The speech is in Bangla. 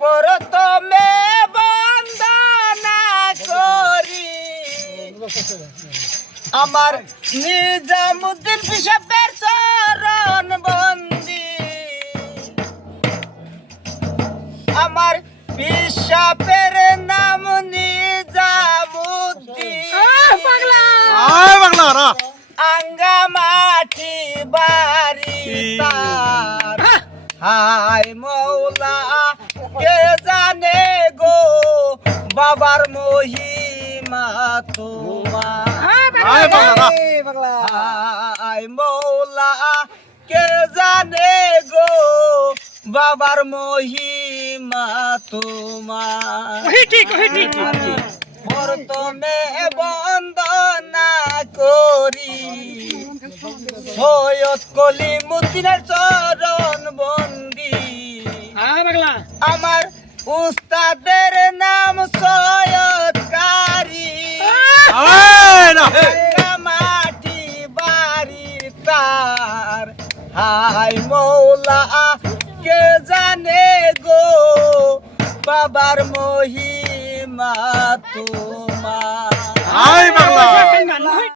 প্রথমে বন্দনা করি আমার নিজামুদ্দিন পিসাবের চরণ বন্দি, আমার পিসাবের নাম নিজামুদ্দিন। আঙ্গা মাটি বাড়ি তার, হায় মৌলা কে জানে গো বাবার মহিমা তোমার। হায় মৌলা কে জানে গো বাবার মহিমা তোমার। প্রথমে বন্দনা করি সৈয়দ কলিমুদ্দিনের চরণ বন্দি, আমার উস্তাদের নাম সৈয়দ কারি, মাটি বাড়ি তার, হায় মৌলা কে জানে গো বাবার মহিমা তোমার।